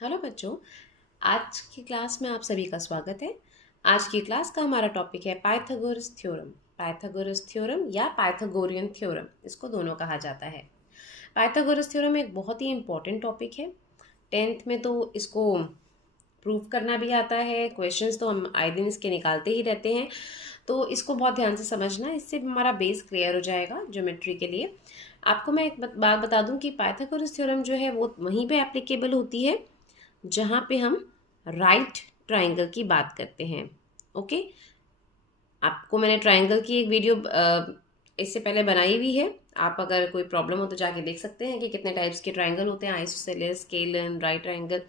Hello बच्चों, आज की क्लास में आप सभी का स्वागत है। आज की क्लास का हमारा टॉपिक है पाइथागोरस थ्योरम। पाइथागोरस थ्योरम या पाइथागोरियन थ्योरम, इसको दोनों कहा जाता है। पाइथागोरस थ्योरम एक बहुत ही इम्पोर्टेंट टॉपिक है। टेंथ में तो इसको प्रूव करना भी आता है, क्वेश्चंस तो हम आए दिन इसके निकालते ही रहते हैं। तो इसको बहुत ध्यान से समझना, इससे हमारा बेस क्लियर हो जाएगा ज्योमेट्री के लिए। आपको मैं एक बात बता दूं कि पाइथागोरस थ्योरम जो है वो वहीं पे एप्लीकेबल होती है जहाँ पे हम राइट ट्राइंगल की बात करते हैं। ओके, आपको मैंने ट्राइंगल की एक वीडियो इससे पहले बनाई हुई है। आप अगर कोई प्रॉब्लम हो तो जाके देख सकते हैं कि कितने टाइप्स के ट्राइंगल होते हैं, आइसोसेलेस, स्केलन, राइट ट्राइंगल।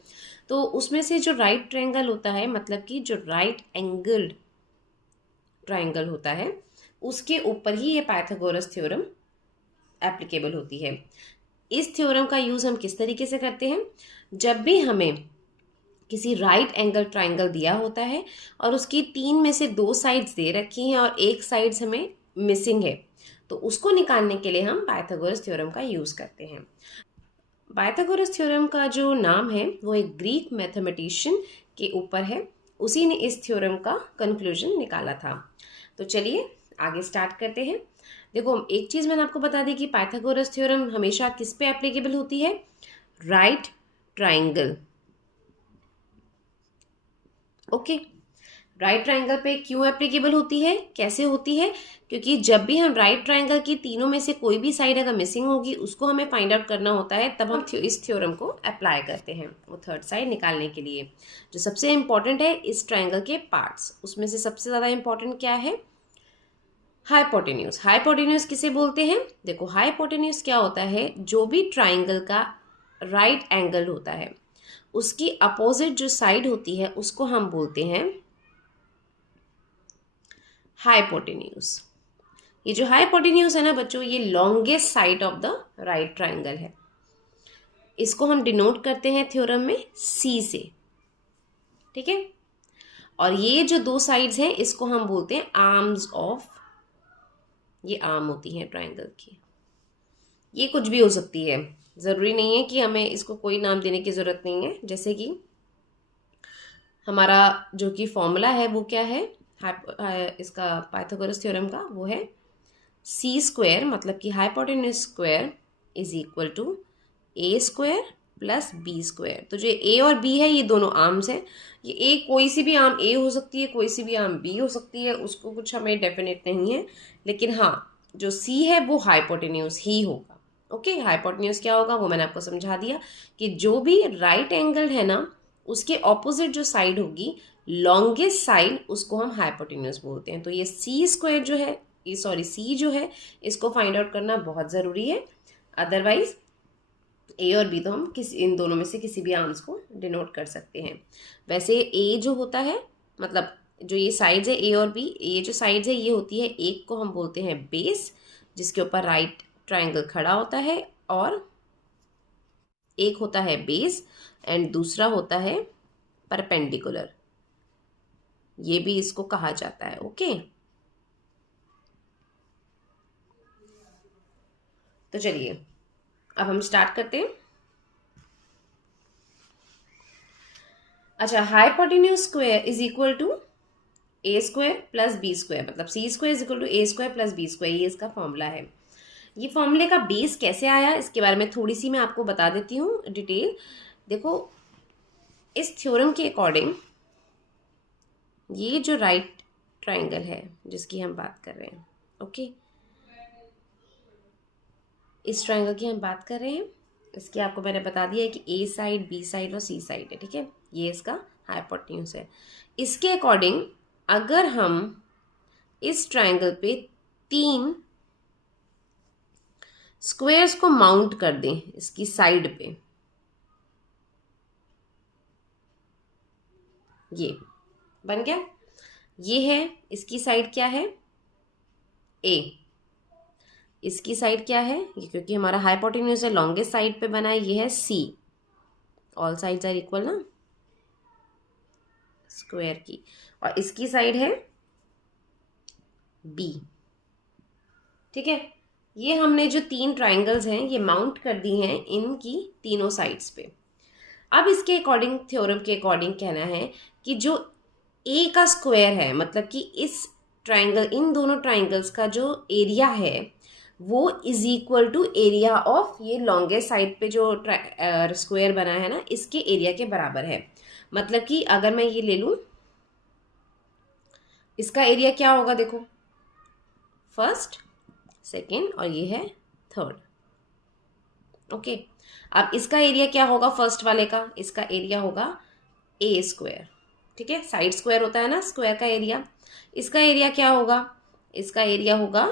तो उसमें से जो राइट ट्राइंगल होता है, मतलब कि जो राइट एंगल्ड ट्राइंगल होता है, उसके ऊपर ही ये पाइथागोरस थ्योरम एप्लीकेबल होती है। इस थ्योरम का यूज़ हम किस तरीके से करते हैं? जब भी हमें किसी राइट एंगल ट्राइंगल दिया होता है और उसकी 3 में से 2 साइड्स दे रखी हैं और एक साइड्स हमें मिसिंग है, तो उसको निकालने के लिए हम पाइथागोरस थ्योरम का यूज़ करते हैं। पाइथागोरस थ्योरम का जो नाम है वो एक ग्रीक मैथमेटिशियन के ऊपर है। उसी ने इस थ्योरम का कंक्लूजन निकाला था। तो चलिए आगे स्टार्ट करते हैं। देखो, एक चीज़ मैंने आपको बता दी कि पाइथागोरस थ्योरम हमेशा किस पे एप्लीकेबल होती है? Right triangle. Okay, right triangle पे क्यों एप्लीकेबल होती है, कैसे होती है? क्योंकि जब भी हम राइट ट्राइंगल की तीनों में से कोई भी साइड अगर मिसिंग होगी, उसको हमें फाइंड आउट करना होता है, तब हम इस थ्योरम को अप्लाई करते हैं वो थर्ड साइड निकालने के लिए। जो सबसे इंपॉर्टेंट है इस ट्राइंगल के पार्ट्स, उसमें से सबसे ज़्यादा इंपॉर्टेंट क्या है? हाइपोटेन्यूज। हाइपोटेन्यूज किसे बोलते हैं? देखो, हाइपोटेन्यूज क्या होता है? जो भी ट्राइंगल का राइट एंगल होता है, उसकी अपोजिट जो साइड होती है उसको हम बोलते हैं हाइपोटेन्यूज। ये जो हाइपोटेन्यूज है ना बच्चों, ये longest side of the right triangle है। इसको हम डिनोट करते हैं थ्योरम में सी से। ठीक है, और ये जो 2 साइड्स हैं इसको हम बोलते हैं आर्म्स ऑफ। ये आर्म होती हैं ट्राइंगल की। ये कुछ भी हो सकती है, ज़रूरी नहीं है कि हमें इसको कोई नाम देने की ज़रूरत नहीं है। जैसे कि हमारा जो कि फॉर्मूला है वो क्या है इसका पाइथागोरस थ्योरम का, वो है सी स्क्वायर, मतलब कि hypotenuse square is equal to A square plus B square. तो जो ए और बी है ये दोनों आर्म्स हैं। ये ए कोई सी भी आर्म ए हो सकती है, कोई सी भी आर्म बी हो सकती है, उसको कुछ हमें डेफिनेट नहीं है। लेकिन हाँ, जो सी है वो हाइपोटेन्यूज ही होगा। ओके, हाइपोटेन्यूज क्या होगा वो मैंने आपको समझा दिया कि जो भी राइट एंगल है ना, उसके ऑपोजिट जो साइड होगी, लॉन्गेस्ट साइड, उसको हम हाइपोटेन्यूज बोलते हैं। तो ये सी स्क्वायर जो है, ये सॉरी सी जो है, इसको फाइंड आउट करना बहुत ज़रूरी है। अदरवाइज ए और बी तो हम इन दोनों में से किसी भी आर्म्स को डिनोट कर सकते हैं। वैसे ए जो होता है, मतलब जो ये साइड्स है ए और बी, ये जो साइड्स है ये होती है, एक को हम बोलते हैं बेस, जिसके ऊपर राइट ट्राइंगल खड़ा होता है, और एक होता है बेस एंड दूसरा होता है परपेंडिकुलर। ये भी इसको कहा जाता है। ओके, तो चलिए अब हम स्टार्ट करते हैं। अच्छा, hypotenuse square is equal to A square plus B square, मतलब C square is equal to A square plus B square, ये इसका फॉर्मूला है। ये फॉर्मूले का बेस कैसे आया इसके बारे में थोड़ी सी मैं आपको बता देती हूँ डिटेल। देखो, इस थ्योरम के अकॉर्डिंग ये जो राइट ट्राइंगल है जिसकी हम बात कर रहे हैं, ओके, इस ट्राइंगल की हम बात कर रहे हैं, इसकी आपको मैंने बता दिया है कि ए साइड, बी साइड और सी साइड है। ठीक है, ये इसका हाइपोटेन्यूज है। इसके अकॉर्डिंग अगर हम इस ट्राइंगल पे 3 स्क्वायर्स को माउंट कर दें इसकी साइड पे, ये बन गया। ये है, इसकी साइड क्या है? ए। इसकी साइड क्या है? ये क्योंकि हमारा हाइपोटेन्यूज है, लॉन्गेस्ट साइड पे बना है, ये है सी। ऑल साइड्स आर इक्वल ना स्क्वायर की। और इसकी साइड है बी। ठीक है, ये हमने जो 3 ट्राइंगल्स हैं ये माउंट कर दी हैं इनकी तीनों साइड्स पे। अब इसके अकॉर्डिंग, थ्योरम के अकॉर्डिंग कहना है कि जो ए का स्क्वायर है, मतलब कि इस ट्राइंगल, इन दोनों ट्राइंगल्स का जो एरिया है वो is equal to area of ये लॉन्गेस्ट साइड पे जो स्क्वायर बना है ना, इसके एरिया के बराबर है। मतलब कि अगर मैं ये ले लूं, इसका एरिया क्या होगा, देखो, फर्स्ट, सेकेंड और ये है थर्ड। ओके, अब इसका एरिया क्या होगा फर्स्ट वाले का, इसका एरिया होगा ए स्क्वायर। ठीक है, साइड स्क्वायर होता है ना स्क्वायर का एरिया। इसका एरिया क्या होगा, इसका एरिया होगा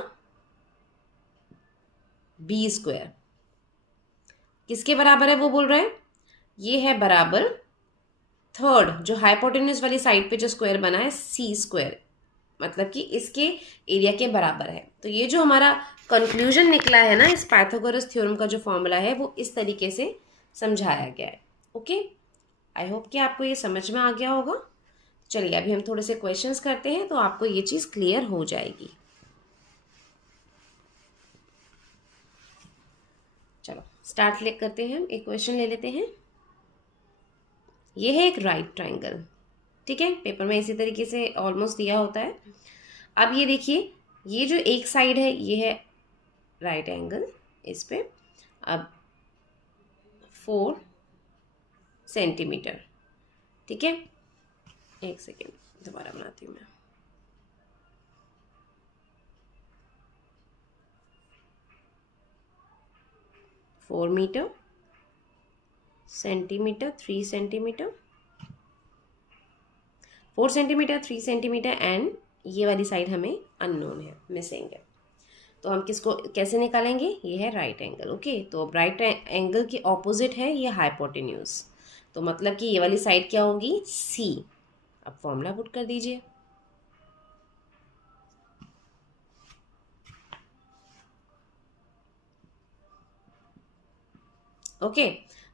बी स्क्वायर। किसके बराबर है वो बोल रहे हैं, ये है बराबर थर्ड जो हाइपोटेन्यूज वाली साइड पे जो स्क्वायर बना है सी स्क्वायर, मतलब कि इसके एरिया के बराबर है। तो ये जो हमारा कंक्लूजन निकला है ना इस पाइथागोरस थ्योरम का जो फॉर्मूला है वो इस तरीके से समझाया गया है। ओके, आई होप कि आपको ये समझ में आ गया होगा। चलिए अभी हम थोड़े से क्वेश्चंस करते हैं तो आपको ये चीज़ क्लियर हो जाएगी। चलो स्टार्ट करते हैं, एक क्वेश्चन ले लेते हैं। ये है एक राइट ट्राइंगल, ठीक है, पेपर में इसी तरीके से ऑलमोस्ट दिया होता है। अब ये देखिए, ये जो एक साइड है ये है राइट एंगल, इस पे अब 4 सेंटीमीटर, ठीक है। एक सेकेंड दोबारा बनाती हूँ मैं। Four metre, centimetre, 3 centimetre, 4 centimetre, 3 centimetre and ये वाली साइड हमें अननोन है, मिसिंग है। तो हम किसको कैसे निकालेंगे, ये है राइट एंगल। ओके, तो राइट एंगल के ऑपोजिट है ये हाइपोटेन्यूज, तो मतलब कि ये वाली साइड क्या होगी, सी। अब फॉर्मूला पुट कर दीजिए। ओके,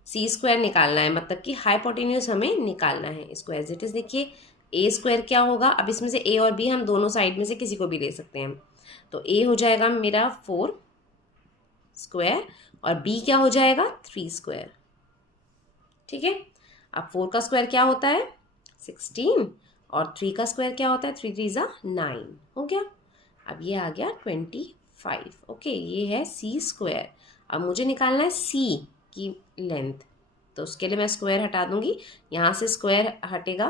सी स्क्वायर निकालना है, मतलब कि हाइपोटेन्यूज हमें निकालना है। इसको एज इट इज देखिए, ए स्क्वायर क्या होगा, अब इसमें से ए और बी हम दोनों साइड में से किसी को भी ले सकते हैं। तो ए हो जाएगा मेरा 4 स्क्वायर और बी क्या हो जाएगा 3 स्क्वायर, ठीक है। अब 4 का स्क्वायर क्या होता है 16 और 3 का स्क्वायर क्या होता है 3 3 ज़ा 9, हो गया। अब ये आ गया 25। ओके, ये है सी स्क्वायर। अब मुझे निकालना है सी की लेंथ, तो उसके लिए मैं स्क्वायर हटा दूंगी, यहाँ से स्क्वायर हटेगा।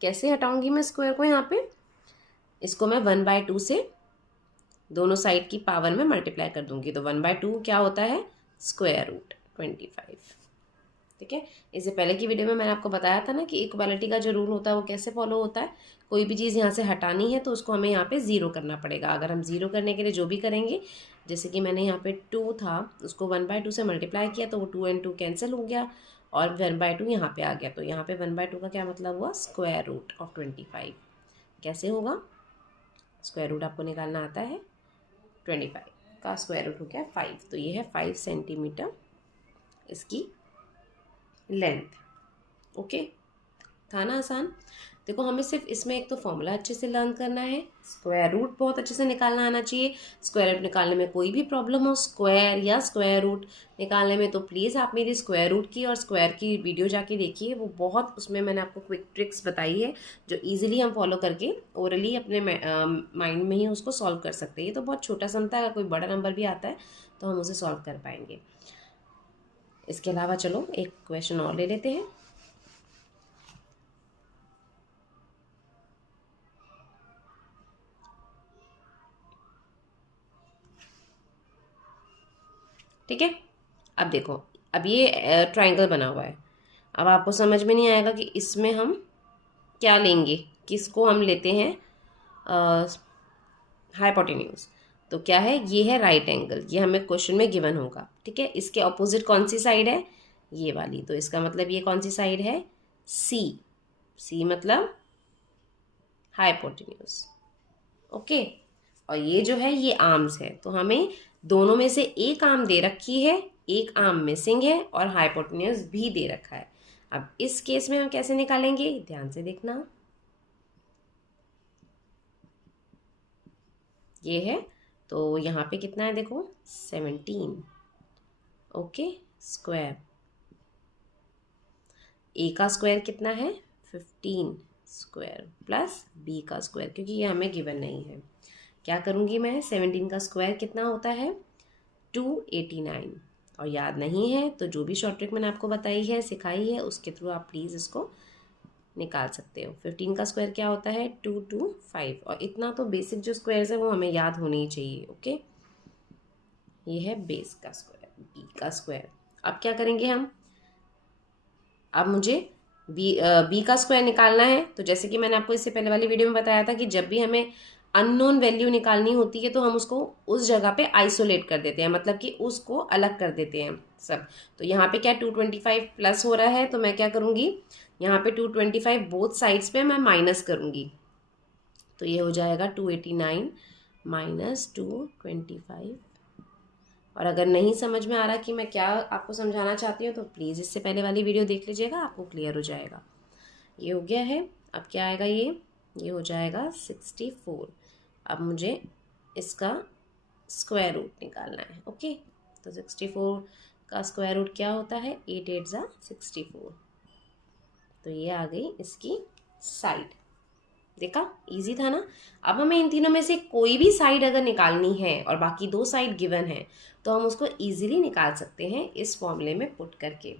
कैसे हटाऊंगी मैं स्क्वायर को, यहाँ पे इसको मैं 1/2 से दोनों साइड की पावर में मल्टीप्लाई कर दूंगी, तो 1/2 क्या होता है स्क्वायर रूट 25, ठीक है। इससे पहले की वीडियो में मैंने आपको बताया था ना कि इक्वालिटी का जो रूल होता है वो कैसे फॉलो होता है। कोई भी चीज़ यहाँ से हटानी है तो उसको हमें यहाँ पे ज़ीरो करना पड़ेगा। अगर हम ज़ीरो करने के लिए जो भी करेंगे, जैसे कि मैंने यहाँ पे 2 था उसको 1/2 से मल्टीप्लाई किया तो वो 2 and 2 कैंसिल हो गया और 1/2 यहाँ पे आ गया, तो यहाँ पे 1/2 का क्या मतलब हुआ स्क्वायर रूट ऑफ 25। कैसे होगा, स्क्वायर रूट आपको निकालना आता है, 25 का स्क्वायर रूट हो गया 5, तो ये है 5 सेंटीमीटर इसकी लेंथ। ओके, था ना आसान। देखो हमें सिर्फ इसमें एक तो फॉर्मूला अच्छे से लर्न करना है, स्क्वायर रूट बहुत अच्छे से निकालना आना चाहिए। स्क्वायर रूट निकालने में कोई भी प्रॉब्लम हो स्क्वायर या स्क्वायर रूट निकालने में, तो प्लीज़ आप मेरी स्क्वायर रूट की और स्क्वायर की वीडियो जाके देखिए, वो बहुत, उसमें मैंने आपको क्विक ट्रिक्स बताई है जो ईजिली हम फॉलो करके ओरली अपने माइंड में ही उसको सॉल्व कर सकते हैं। ये तो बहुत छोटा समता है, अगर कोई बड़ा नंबर भी आता है तो हम उसे सॉल्व कर पाएंगे। इसके अलावा चलो एक क्वेश्चन और ले लेते हैं। ठीक है, अब देखो, अब ये ट्राइंगल बना हुआ है। अब आपको समझ में नहीं आएगा कि इसमें हम क्या लेंगे, किसको हम लेते हैं हाइपोटेन्यूज। तो क्या है, ये है राइट एंगल, ये हमें क्वेश्चन में गिवन होगा, ठीक है। इसके ऑपोजिट कौन सी साइड है, ये वाली, तो इसका मतलब ये कौन सी साइड है सी, सी मतलब हाइपोटेन्यूज। ओके, और ये जो है ये आर्म्स है, तो हमें दोनों में से एक आर्म दे रखी है, एक आर्म मिसिंग है और हाइपोटेन्यूज भी दे रखा है। अब इस केस में हम कैसे निकालेंगे, ध्यान से देखना। ये है, तो यहाँ पे कितना है देखो 17, ओके, स्क्वायर। ए का स्क्वायर कितना है 15 स्क्वायर प्लस बी का स्क्वायर, क्योंकि ये हमें गिवन नहीं है। क्या करूँगी मैं, 17 का स्क्वायर कितना होता है 289। और याद नहीं है तो जो भी शॉर्ट ट्रिक मैंने आपको बताई है, सिखाई है, उसके थ्रू आप प्लीज़ इसको निकाल सकते हो। 15 का स्क्वायर क्या होता है 225। और इतना तो बेसिक जो स्क्वायर्स है वो हमें याद होने ही चाहिए। ओके, ये है बेस का स्क्वायर, बी का स्क्वायर। अब क्या करेंगे हम, अब मुझे बी का स्क्वायर निकालना है। तो जैसे कि मैंने आपको इससे पहले वाली वीडियो में बताया था कि जब भी हमें अननोन वैल्यू निकालनी होती है तो हम उसको उस जगह पे आइसोलेट कर देते हैं, मतलब कि उसको अलग कर देते हैं सब। तो यहाँ पे क्या 225 प्लस हो रहा है, तो मैं क्या करूँगी, यहाँ पे 225 बोथ साइड्स पे मैं माइनस करूँगी। तो ये हो जाएगा 289 माइनस 225। और अगर नहीं समझ में आ रहा कि मैं क्या आपको समझाना चाहती हूँ तो प्लीज़ इससे पहले वाली वीडियो देख लीजिएगा, आपको क्लियर हो जाएगा। ये हो गया है। अब क्या आएगा, ये हो जाएगा 64। अब मुझे इसका स्क्वायर रूट निकालना है। ओके, तो 64 का स्क्वायर रूट क्या होता है 8 8 ज़ा 64। तो ये आ गई इसकी साइड। देखा, इजी था ना। अब हमें इन तीनों में से कोई भी साइड अगर निकालनी है और बाकी 2 साइड गिवन है तो हम उसको इजीली निकाल सकते हैं इस फॉर्मूले में पुट करके।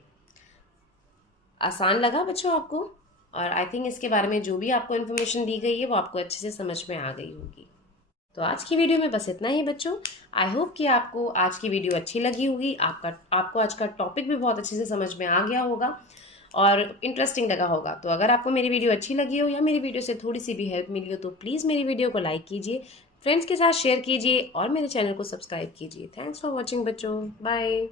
आसान लगा बच्चों आपको? और आई थिंक इसके बारे में जो भी आपको इन्फॉर्मेशन दी गई है वो आपको अच्छे से समझ में आ गई होगी। तो आज की वीडियो में बस इतना ही बच्चों। आई होप कि आपको आज की वीडियो अच्छी लगी होगी, आपको आज का टॉपिक भी बहुत अच्छे से समझ में आ गया होगा और इंटरेस्टिंग लगा होगा। तो अगर आपको मेरी वीडियो अच्छी लगी हो या मेरी वीडियो से थोड़ी सी भी हेल्प मिली हो तो प्लीज़ मेरी वीडियो को लाइक कीजिए, फ्रेंड्स के साथ शेयर कीजिए और मेरे चैनल को सब्सक्राइब कीजिए। थैंक्स फॉर वॉचिंग बच्चों, बाय।